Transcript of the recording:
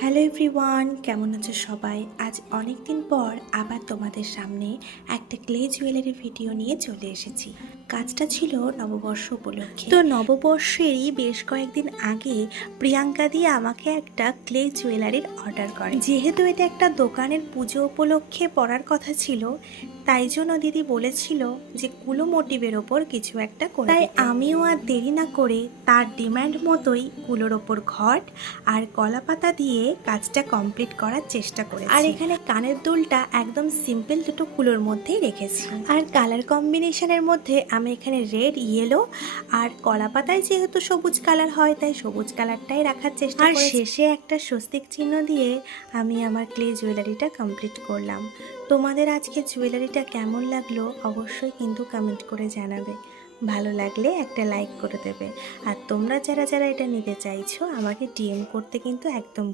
Hello everyone, কেমন আছো সবাই? আজ অনেক দিন পর আবার তোমাদের সামনে একটা ক্লে জুয়েলারি ভিডিও নিয়ে চলে এসেছি। কাজটা ছিল নববর্ষ উপলক্ষে। তো নববর্ষেরই বেশ কয়েকদিন আগে প্রিয়াঙ্কা দিয়ে আমাকে একটা ক্লে জুয়েলারির অর্ডার করে। যেহেতু এটা একটা দোকানের পুজো উপলক্ষে পরার কথা ছিল, তাই জন্য দিদি বলেছিল যে কুলো মোটিভের ওপর কিছু একটা করে তাই আমিও আর দেরি না করে তার ডিমান্ড মতোই কুলোর ওপর ঘট আর কলাপাতা দিয়ে কাজটা কমপ্লিট করার চেষ্টা করেছি। আর এখানে কানের দুলটা একদম সিম্পল দুটো কুলোর মধ্যেই রেখেছি। আর কালার কম্বিনেশনের মধ্যে আমি এখানে রেড, ইয়েলো আর কলাপাতায় যেহেতু সবুজ কালার হয় তাই সবুজ কালারটাই রাখার চেষ্টা করেছি। আর শেষে একটা স্বস্তিক চিহ্ন দিয়ে আমি আমার ক্লে জুয়েলারিটা কমপ্লিট করলাম। তোমাদের আজকে জুয়েলারিটা কেমন লাগলো অবশ্যই কিন্তু কমেন্ট করে জানাবে। ভালো লাগলে একটা লাইক করে দেবে। আর তোমরা যারা যারা এটা নিতে চাইছো আমাকে ডিএম করতে কিন্তু একদম